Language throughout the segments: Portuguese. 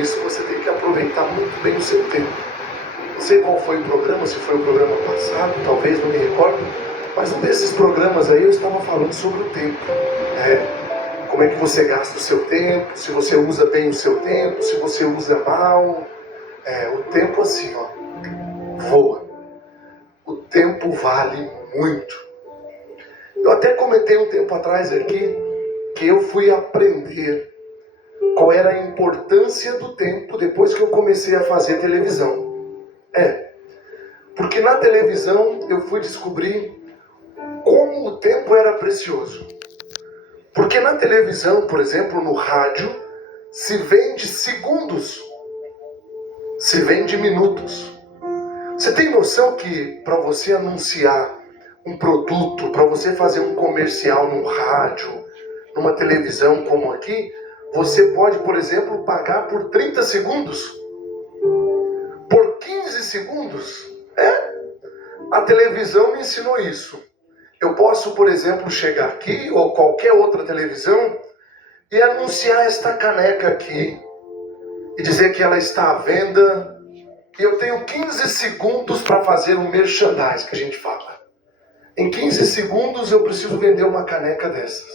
isso, você tem que aproveitar muito bem o seu tempo. Não sei qual foi o programa, se foi o programa passado, talvez, não me recordo, mas um desses programas aí eu estava falando sobre o tempo. Como é que você gasta o seu tempo, se você usa bem o seu tempo, se você usa mal. O tempo assim, voa. O tempo vale muito. Eu até comentei um tempo atrás aqui que eu fui aprender qual era a importância do tempo depois que eu comecei a fazer televisão. Porque na televisão eu fui descobrir como o tempo era precioso. Porque na televisão, por exemplo, no rádio, se vende segundos, se vende minutos. Você tem noção que para você anunciar um produto, para você fazer um comercial num rádio, numa televisão como aqui, você pode, por exemplo, pagar por 30 segundos? Por 15 segundos? A televisão me ensinou isso. Eu posso, por exemplo, chegar aqui, ou qualquer outra televisão, e anunciar esta caneca aqui, e dizer que ela está à venda, e eu tenho 15 segundos para fazer um merchandising, que a gente fala. Em 15 segundos eu preciso vender uma caneca dessas.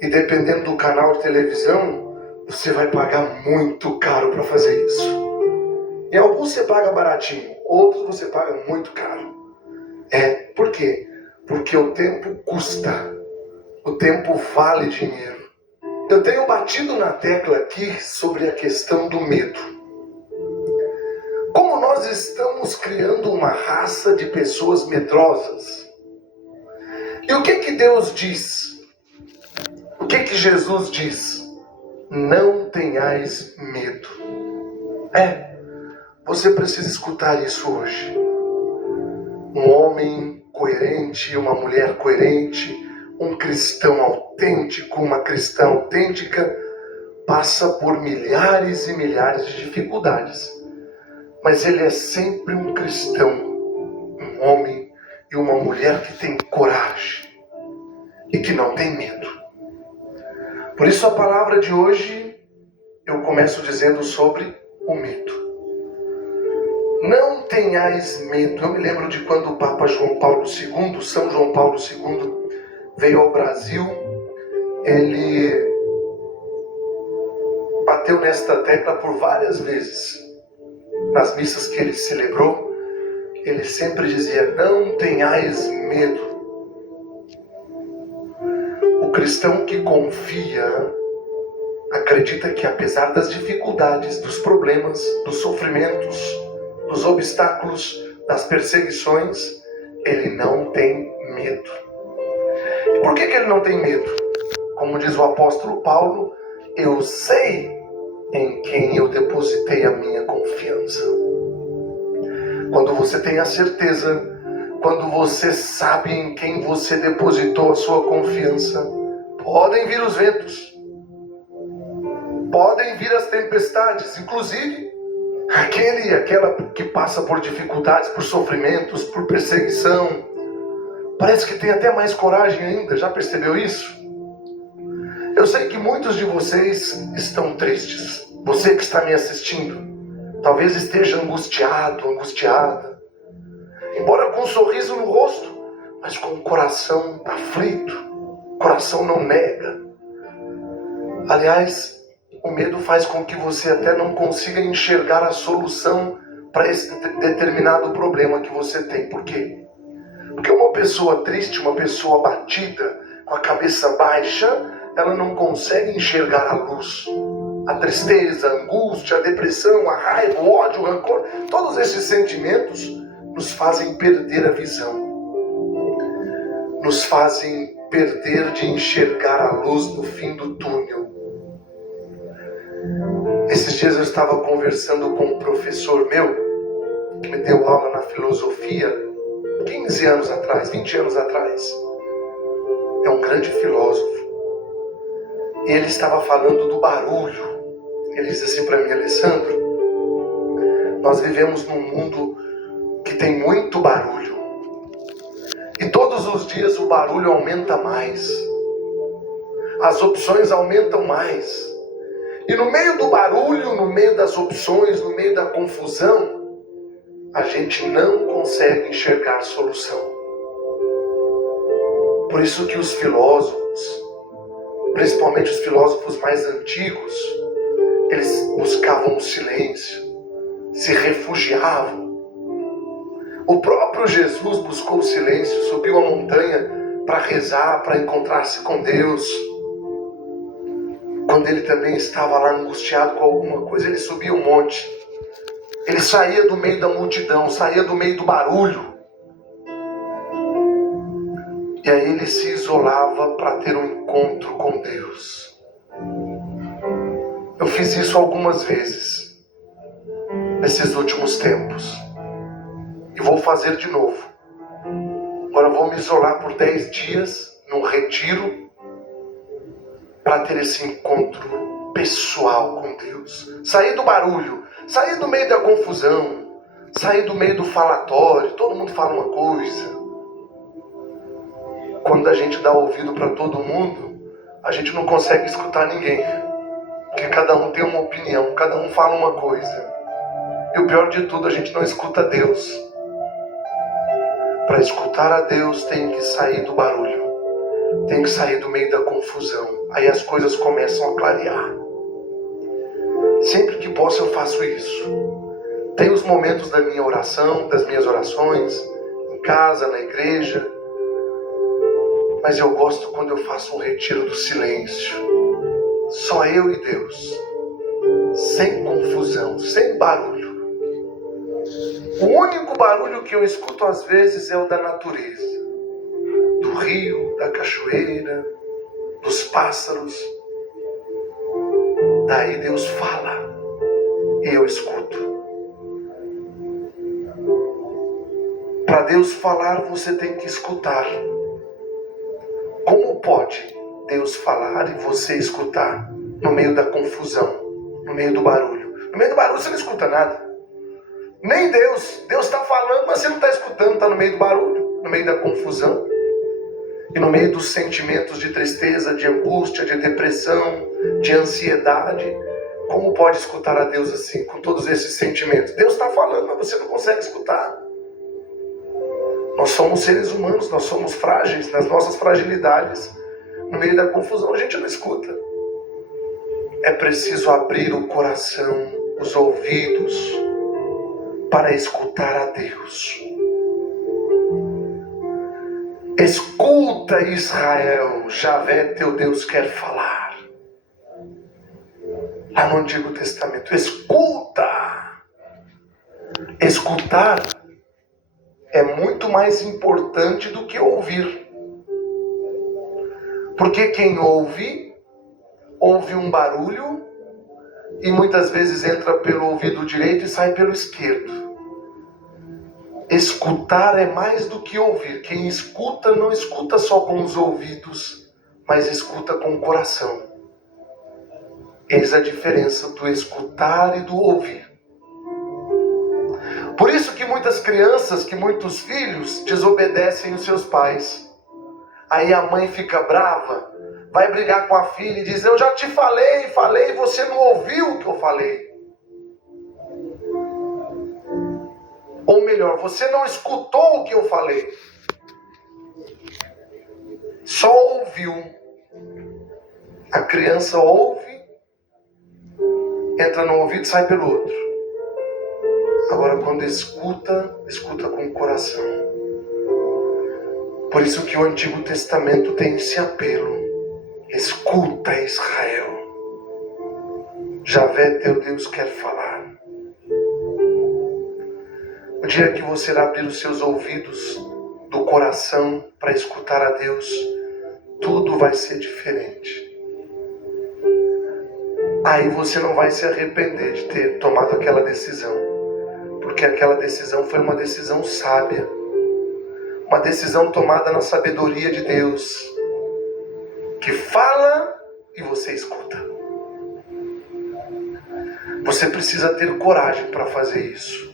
E dependendo do canal de televisão, você vai pagar muito caro para fazer isso. Em alguns você paga baratinho, outros você paga muito caro. Por quê? Porque o tempo custa. O tempo vale dinheiro. Eu tenho batido na tecla aqui sobre a questão do medo. Como nós estamos criando uma raça de pessoas medrosas. E o que Deus diz? O que Jesus diz? Não tenhais medo. Você precisa escutar isso hoje. Um homem coerente, uma mulher coerente, um cristão autêntico, uma cristã autêntica, passa por milhares e milhares de dificuldades. Mas ele é sempre um cristão, um homem e uma mulher que tem coragem e que não tem medo. Por isso a palavra de hoje, eu começo dizendo sobre o medo. Não tenhais medo. Eu me lembro de quando o Papa João Paulo II, São João Paulo II, veio ao Brasil, ele bateu nesta tecla por várias vezes. Nas missas que ele celebrou, ele sempre dizia, não tenhais medo. O cristão que confia, acredita que apesar das dificuldades, dos problemas, dos sofrimentos, dos obstáculos, das perseguições, ele não tem medo. E por que ele não tem medo? Como diz o apóstolo Paulo, eu sei em quem eu depositei a minha confiança. Quando você tem a certeza, quando você sabe em quem você depositou a sua confiança, podem vir os ventos, podem vir as tempestades, inclusive aquele e aquela que passa por dificuldades, por sofrimentos, por perseguição, parece que tem até mais coragem ainda. Já percebeu isso? Eu sei que muitos de vocês estão tristes. Você que está me assistindo, talvez esteja angustiado, angustiada, embora com um sorriso no rosto, mas com o coração aflito. O coração não nega. Aliás, o medo faz com que você até não consiga enxergar a solução para esse determinado problema que você tem. Por quê? Porque uma pessoa triste, uma pessoa abatida, com a cabeça baixa, ela não consegue enxergar a luz. A tristeza, a angústia, a depressão, a raiva, o ódio, o rancor, todos esses sentimentos nos fazem perder a visão. Nos fazem perder de enxergar a luz no fim do túnel. Esses dias eu estava conversando com um professor meu, que me deu aula na filosofia 15 anos atrás, 20 anos atrás. É um grande filósofo. E ele estava falando do barulho. Ele disse assim para mim, Alessandro, nós vivemos num mundo que tem muito barulho. E todos os dias o barulho aumenta mais. As opções aumentam mais. E no meio do barulho, no meio meio das opções, no meio da confusão, a gente não consegue enxergar solução. Por isso que os filósofos, principalmente os filósofos mais antigos, eles buscavam o silêncio, se refugiavam. O próprio Jesus buscou o silêncio, subiu a montanha para rezar, para encontrar-se com Deus. Quando ele também estava lá angustiado com alguma coisa, ele subia o monte. Ele saía do meio da multidão, saía do meio do barulho. E aí ele se isolava para ter um encontro com Deus. Eu fiz isso algumas vezes, nesses últimos tempos. E vou fazer de novo. Agora eu vou me isolar por 10 dias, num retiro, para ter esse encontro pessoal com Deus. Sair do barulho, sair do meio da confusão, sair do meio do falatório, todo mundo fala uma coisa. Quando a gente dá ouvido para todo mundo, a gente não consegue escutar ninguém. Porque cada um tem uma opinião, cada um fala uma coisa. E o pior de tudo, a gente não escuta Deus. Para escutar a Deus tem que sair do barulho. Tem que sair do meio da confusão. Aí as coisas começam a clarear. Sempre que posso eu faço isso. Tem os momentos da minha oração, das minhas orações, em casa, na igreja. Mas eu gosto quando eu faço um retiro do silêncio. Só eu e Deus. Sem confusão, sem barulho. O único barulho que eu escuto às vezes é o da natureza. Do rio, da cachoeira, dos pássaros. Daí Deus fala e eu escuto. Para Deus falar, você tem que escutar. Como pode Deus falar e você escutar no meio da confusão, no meio do barulho? No meio do barulho você não escuta nada. Nem Deus. Deus está falando, mas você não está escutando, está no meio do barulho, no meio da confusão. E no meio dos sentimentos de tristeza, de angústia, de depressão, de ansiedade. Como pode escutar a Deus assim, com todos esses sentimentos? Deus está falando, mas você não consegue escutar. Nós somos seres humanos, nós somos frágeis, nas nossas fragilidades. No meio da confusão a gente não escuta. É preciso abrir o coração, os ouvidos, para escutar a Deus. Escuta, Israel, Javé teu Deus quer falar. Lá no Antigo Testamento, escuta. Escutar é muito mais importante do que ouvir. Porque quem ouve um barulho e muitas vezes entra pelo ouvido direito e sai pelo esquerdo. Escutar é mais do que ouvir. Quem escuta não escuta só com os ouvidos, mas escuta com o coração. Eis a diferença do escutar e do ouvir. Por isso que muitas crianças, que muitos filhos desobedecem os seus pais. Aí a mãe fica brava, vai brigar com a filha e diz: eu já te falei, você não ouviu o que eu falei. Ou melhor, você não escutou o que eu falei. Só ouviu. A criança ouve, entra no ouvido e sai pelo outro. Agora quando escuta, escuta com o coração. Por isso que o Antigo Testamento tem esse apelo. Escuta, Israel. Javé teu Deus quer falar. O dia que você abrir os seus ouvidos do coração para escutar a Deus, tudo vai ser diferente. Aí você não vai se arrepender de ter tomado aquela decisão. Porque aquela decisão foi uma decisão sábia. Uma decisão tomada na sabedoria de Deus. Que fala e você escuta. Você precisa ter coragem para fazer isso.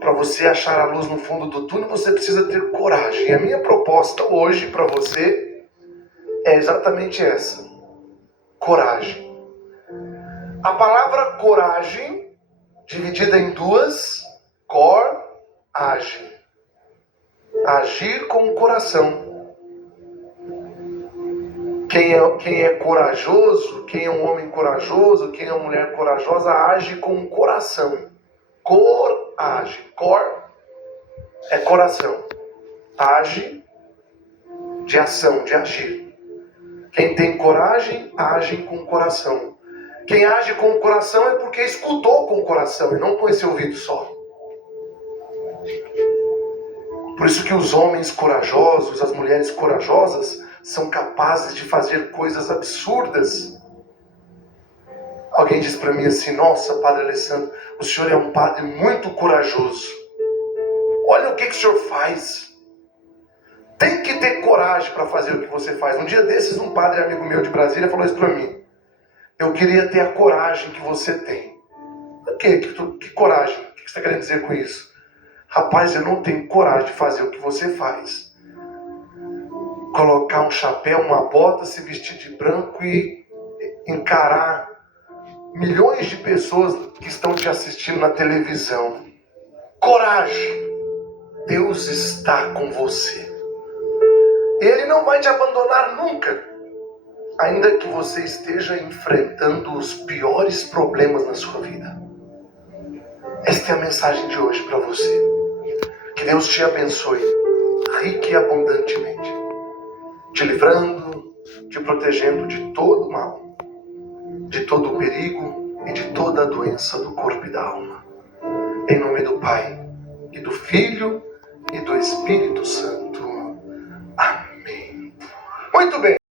Para você achar a luz no fundo do túnel, você precisa ter coragem. E a minha proposta hoje para você é exatamente essa. Coragem. A palavra coragem, dividida em duas, cor-age. Agir com o coração. Quem é corajoso, quem é um homem corajoso, quem é uma mulher corajosa, age com o coração. Cor-age. Cor é coração. Age de ação, de agir. Quem tem coragem, age com o coração. Quem age com o coração é porque escutou com o coração e não com esse ouvido só. Por isso que os homens corajosos, as mulheres corajosas, são capazes de fazer coisas absurdas. Alguém diz para mim assim: nossa, Padre Alessandro, o senhor é um padre muito corajoso. Olha o que o senhor faz. Tem que ter coragem para fazer o que você faz. Um dia desses, um padre amigo meu de Brasília falou isso para mim. Eu queria ter a coragem que você tem. Que coragem? O que você está querendo dizer com isso? Rapaz, eu não tenho coragem de fazer o que você faz. Colocar um chapéu, uma bota, se vestir de branco e encarar milhões de pessoas que estão te assistindo na televisão. Coragem! Deus está com você. Ele não vai te abandonar nunca. Ainda que você esteja enfrentando os piores problemas na sua vida. Esta é a mensagem de hoje para você. Que Deus te abençoe, rica e abundantemente, te livrando, te protegendo de todo mal, de todo o perigo e de toda a doença do corpo e da alma. Em nome do Pai, e do Filho, e do Espírito Santo. Amém. Muito bem.